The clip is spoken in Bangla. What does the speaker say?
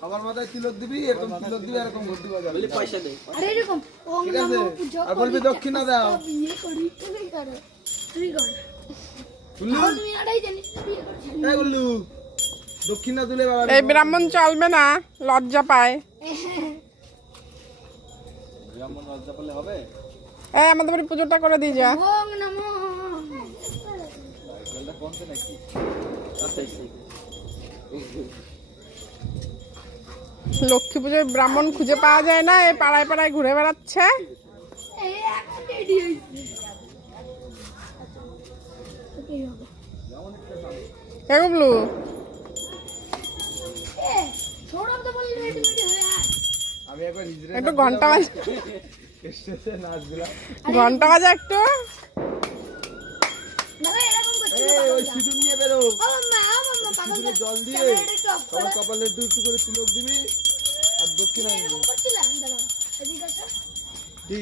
সবার মাথায় তিলক দিবি, এরকম তিলক দিবি, এরকম ঘুরতে বাজাবি। বলি পয়সা দে। আরে এরকম ওম ঠিক আছে? নমো পূজা আর বলবি দক্ষিণা দাও। বিয়ে করি তুমি করো তুই কর গুল্লু, আর তুমি আড়াই জানিস না বিয়ে করছিস এই গুল্লু, দক্ষিণা তুলে বাবা। এই ব্রাহ্মণ চলবে না, লজ্জা পায়। ব্রাহ্মণ লজ্জা পেলে হবে? এই আমাদের বাড়ি পুজোটা করে দিয়ে যা। ওম নমো এটা কোনতে নাকি? আচ্ছা আচ্ছা। লক্ষ্মী পুজোয় ব্রাহ্মণ খুঁজে পাওয়া যায় না, এই পাড়ায় পাড়ায় ঘুরে বেড়াচ্ছে। এই এখন রেডি হইছে ওকে হবে এগুলো এ সৌরভ তো বললি রেডি হয়ে আয় আমি একবার হিজড়ে একটু ঘন্টা বাজে, স্টেজে নাচ দিলাম। ঘন্টা বাজে একটু। দাদা এরকম করছিস এই ওই সিঁদুর নিয়ে বেরো। ও মাম্মা পাগল সিঁদুরে জল দিয়ে ক্যামেরাটা একটু অফ সবার করে কপালে একটু একটু করে তিলক দিবি আর দক্ষিণা দিবি। এরকম করছিলাম দাদা এদিকে আসো কি